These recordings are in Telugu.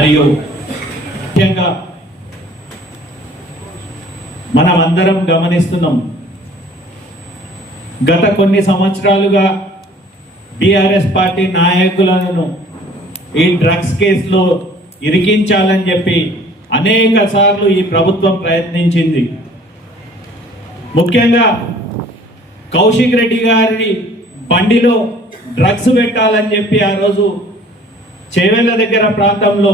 మరియు ముఖ్యంగా మనమందరం గమనిస్తున్నాం, గత కొన్ని సంవత్సరాలుగా టిఆర్ఎస్ పార్టీ నాయకులను ఈ డ్రగ్స్ కేసులో ఇరికించాలని చెప్పి అనేక సార్లు ఈ ప్రభుత్వం ప్రయత్నించింది. ముఖ్యంగా కౌశిక్ రెడ్డి గారి బండిలో డ్రగ్స్ పెట్టాలని చెప్పి ఆ రోజు చేవెళ్ళ దగ్గర ప్రాంతంలో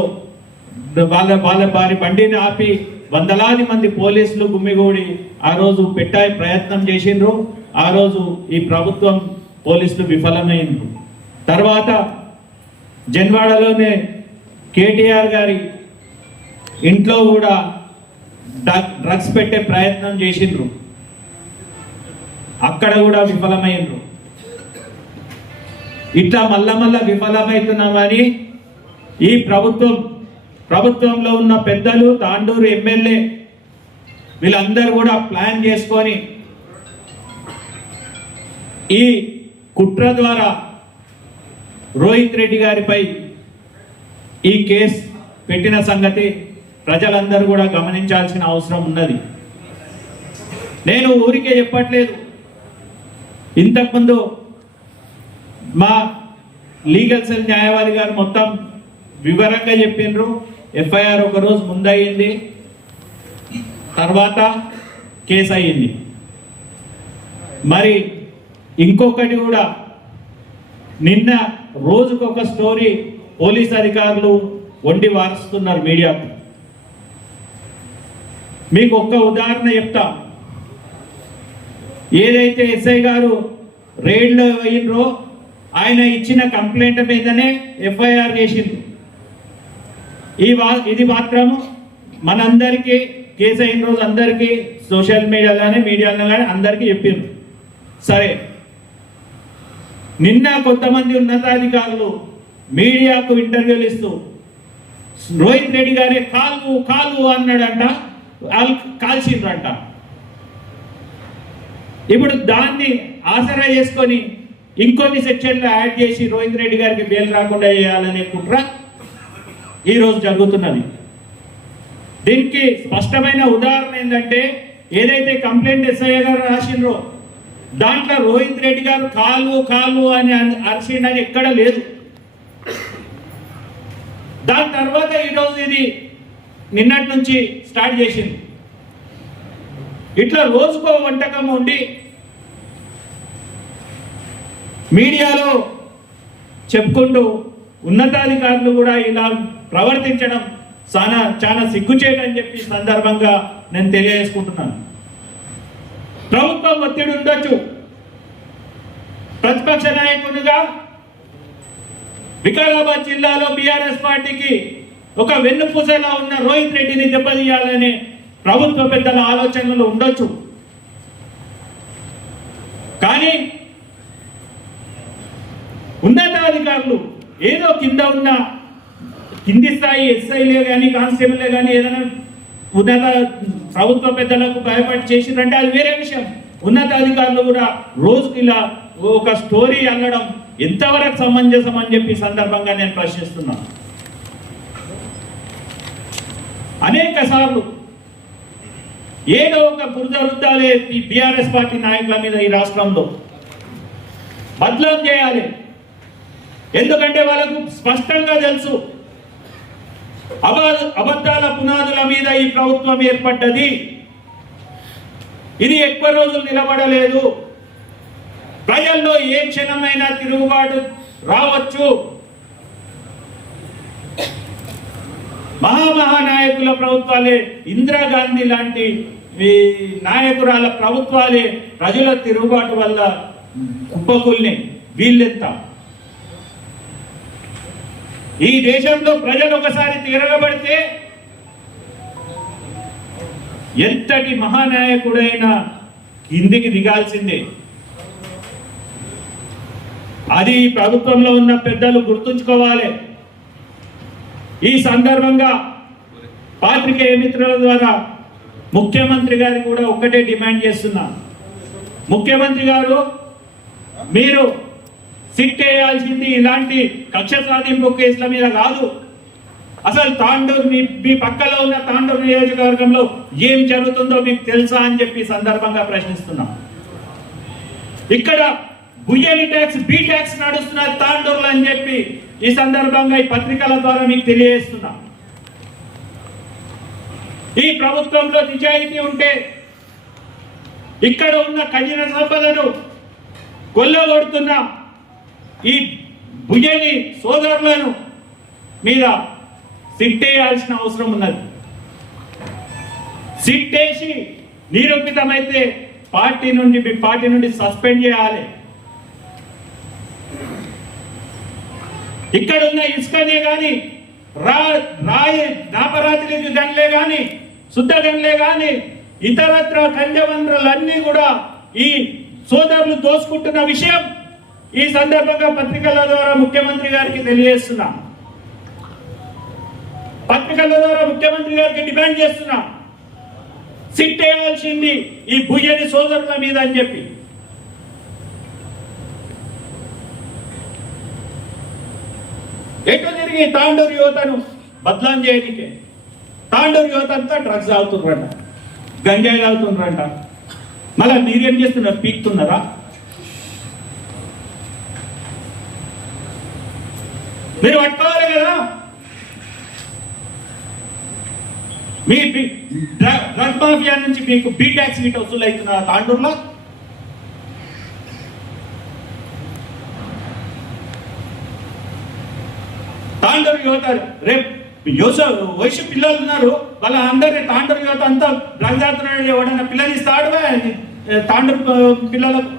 వారి బండిని ఆపి వందలాది మంది పోలీసులు గుమ్మిగూడి ఆ రోజు పెట్టే ప్రయత్నం చేసిండ్రు. ఆ రోజు ఈ ప్రభుత్వం పోలీసులు విఫలమైంది. తర్వాత జన్వాడలోనే కేటీఆర్ గారి ఇంట్లో కూడా డ్రగ్స్ పెట్టే ప్రయత్నం చేసిండ్రు, అక్కడ కూడా విఫలమైండ్రు. ఇట్లా మళ్ళా విఫలమవుతున్నామని ఈ ప్రభుత్వంలో ఉన్న పెద్దలు, తాండూరు ఎమ్మెల్యే వీళ్ళందరూ కూడా ప్లాన్ చేసుకొని ఈ కుట్ర ద్వారా రోహిత్ రెడ్డి గారిపై ఈ కేసు పెట్టిన సంగతి ప్రజలందరూ కూడా గమనించాల్సిన అవసరం ఉన్నది. నేను ఊరికే చెప్పట్లేదు. ఇంతకుముందు మా లీగల్ సెల్ న్యాయవాది గారు మొత్తం వివరంగా చెప్పిండ్రు. ఎఫ్ఐఆర్ ఒక రోజు ముందయ్యింది, తర్వాత కేసు అయ్యింది. మరి ఇంకొకటి కూడా, నిన్న రోజుకొక స్టోరీ పోలీస్ అధికారులు వండి వారుస్తున్నారు మీడియాకు. మీకు ఒక్క ఉదాహరణ చెప్తా. ఏదైతే ఎస్ఐ గారు రైడ్లో పోయినరో ఆయన ఇచ్చిన కంప్లైంట్ మీదనే ఎఫ్ఐఆర్ చేసింది. ఇది మాత్రం మనందరికీ కేసు అయిన రోజు అందరికీ సోషల్ మీడియాలో కానీ అందరికీ చెప్పిండ్రు. సరే, నిన్న కొంతమంది ఉన్నతాధికారులు మీడియాకు ఇంటర్వ్యూలు ఇస్తూ రోహిత్ రెడ్డి గారే కాలు అన్నాడంట, కాల్చిండ్రంట. ఇప్పుడు దాన్ని ఆసరా చేసుకొని ఇంకొన్ని సెక్షన్లు యాడ్ చేసి రోహిత్ రెడ్డి గారికి బెయిల్ రాకుండా చేయాలనే కుట్ర ఈరోజు జరుగుతున్నది. దీనికి స్పష్టమైన ఉదాహరణ ఏంటంటే, ఏదైతే కంప్లైంట్ ఎస్ఐ గారు రాసిండ్రో దాంట్లో రోహిత్ రెడ్డి గారు కాలు అని అరిచిండని ఎక్కడ లేదు. దాని తర్వాత ఈరోజు ఇది నిన్నటి నుంచి స్టార్ట్ చేసింది. ఇట్లా రోజుకో వంటకం ఉండి మీడియాలో చెప్పుకుంటూ ఉన్నతాధికారులు కూడా ఇలా ప్రవర్తించడం చాలా సిగ్గుచేటని చెప్పి సందర్భంగా నేను తెలియజేసుకుంటున్నాను. ప్రభుత్వం ఒత్తిడి ఉండొచ్చు. ప్రతిపక్ష నాయకునిగా వికారాబాద్ జిల్లాలో బీఆర్ఎస్ పార్టీకి ఒక వెన్నుపూసలా ఉన్న రోహిత్ రెడ్డిని దెబ్బతీయాలనే ప్రభుత్వ పెద్దల ఆలోచనలు ఉండొచ్చు. కానీ ఉన్నతాధికారులు ఏదో కింది స్థాయి ఎస్ఐలే కానీ కానిస్టేబుల్లే కానీ ఏదైనా ఉన్నత ప్రభుత్వ పెద్దలకు భయపడి చేసిందంటే అది వేరే విషయం. ఉన్నతాధికారులు కూడా రోజుకి ఇలా ఒక స్టోరీ అనడం ఎంతవరకు సమంజసం అని చెప్పి సందర్భంగా నేను ప్రశ్నిస్తున్నాను. అనేక సార్లు ఏదో ఒక బురద రుద్దాలే ఈ బీఆర్ఎస్ పార్టీ నాయకుల మీద ఈ రాష్ట్రంలో బదలాం చేయాలి. ఎందుకంటే వాళ్ళకు స్పష్టంగా తెలుసు అబద్ధాల పునాదుల మీద ఈ ప్రభుత్వం ఏర్పడ్డది. ఇది ఎక్కువ రోజులు నిలబడలేదు. ప్రజల్లో ఏ క్షణమైనా తిరుగుబాటు రావచ్చు. మహానాయకుల ప్రభుత్వాలే, ఇందిరాగాంధీ లాంటి నాయకురాల ప్రభుత్వాలే ప్రజల తిరుగుబాటు వల్ల కుప్పకూల్ని వీళ్ళెంత. ఈ దేశంలో ప్రజలు ఒకసారి తిరగబడితే ఎంతటి మహానాయకుడైనా కిందికి దిగాల్సిందే. అది ఈ ప్రభుత్వంలో ఉన్న పెద్దలు గుర్తుంచుకోవాలి. ఈ సందర్భంగా పాత్రికేయ మిత్రుల ద్వారా ముఖ్యమంత్రి గారు కూడా ఒక్కటే డిమాండ్ చేస్తున్నా. ముఖ్యమంత్రి గారు, మీరు సిట్ వేయాల్సింది ఇలాంటి కక్ష సాధింపు కేసుల మీద కాదు. అసలు తాండూరు మీ పక్కలో ఉన్న తాండూరు నియోజకవర్గంలో ఏం జరుగుతుందో మీకు తెలుసా అని చెప్పి సందర్భంగా ప్రశ్నిస్తున్నాం. ఇక్కడ బుయ్యని ట్యాక్స్, బి ట్యాక్స్ నడుస్తున్నారు తాండూరులో అని చెప్పి ఈ సందర్భంగా ఈ పత్రికల ద్వారా మీకు తెలియజేస్తున్నాం. ఈ ప్రభుత్వంలో నిజాయితీ ఉంటే ఇక్కడ ఉన్న ఖజానా సంపదను కొల్లగొడుతున్న ఈ బుయ్యని సోదరులను మీద సిట్టేయాల్సిన అవసరం ఉన్నది. సిట్టేసి నిరూపితమైతే పార్టీ నుండి సస్పెండ్ చేయాలి. ఇక్కడ ఉన్న ఇసుకనే కానీ రాయి నాపరాత్రికి గన్లే కానీ శుద్ధ గన్లే కానీ ఇతరత్ర ఖనిజ వనరులన్నీ కూడా ఈ సోదరులు దోసుకుంటున్న విషయం ఈ సందర్భంగా పత్రికల ద్వారా ముఖ్యమంత్రి గారికి తెలియజేస్తున్నా. పత్రికల ద్వారా ముఖ్యమంత్రి గారికి డిమాండ్ చేస్తున్నా, సిట్ వేయాల్సింది ఈ బుయ్యని సోదరుల మీద అని చెప్పి. ఎటు తిరిగి తాండూరు యువతను బదలాం చేయనికే తాండూరు యువత అంతా డ్రగ్స్ తాగుతున్నారంట, గంజాయి తాగుతున్నారంట. మళ్ళీ మీరేం చేస్తున్నారు? పీక్తున్నారా? మీరు పట్టుకోవాలి కదా. మీ డ్రగ్ మాఫియా నుంచి మీకు బీ ట్యాక్స్ గిట్ వసూలు అవుతున్నా తాండూరులో. తాండూరు యువత రేపు వయసు పిల్లలు ఉన్నారు, వాళ్ళ అందరి తాండూరు యువత అంతా డ్రగ్ తాగుతున్నాడు. ఎవడన్నా పిల్లలు ఇస్తాడు తాండూరు పిల్లలకు.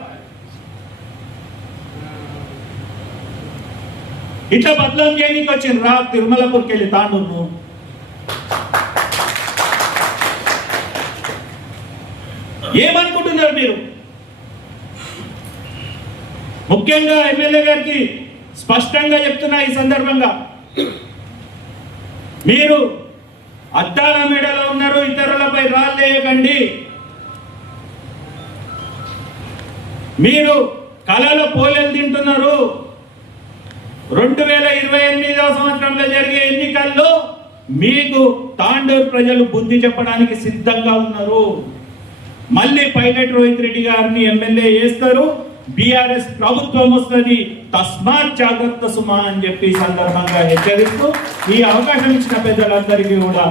ఇట్లా బదలాం చేయడానికి వచ్చింది రా తిరుమలపూర్కి వెళ్ళి తాండూరు. ఏమనుకుంటున్నారు మీరు? ముఖ్యంగా ఎమ్మెల్యే గారికి స్పష్టంగా చెప్తున్నా ఈ సందర్భంగా, మీరు అద్దాల మేడలో ఉన్నారు, ఇతరులపై రాళ్ళేయకండి. మీరు కళల పోలేలు తింటున్నారు. 2028వ సంవత్సరంలో జరిగే ఎన్నికల్లో మీకు తాండూరు ప్రజలు బుద్ధి చెప్పడానికి సిద్ధంగా ఉన్నారు. మళ్ళీ పైలట్ రోహిత్ రెడ్డి గారిని ఎమ్మెల్యే చేస్తారు, బీఆర్ఎస్ ప్రభుత్వం వస్తుంది, తస్మాత్ జాగ్రత్త సుమా అని చెప్పి సందర్భంగా హెచ్చరిస్తూ ఈ అవకాశం ఇచ్చిన పెద్దలందరికీ కూడా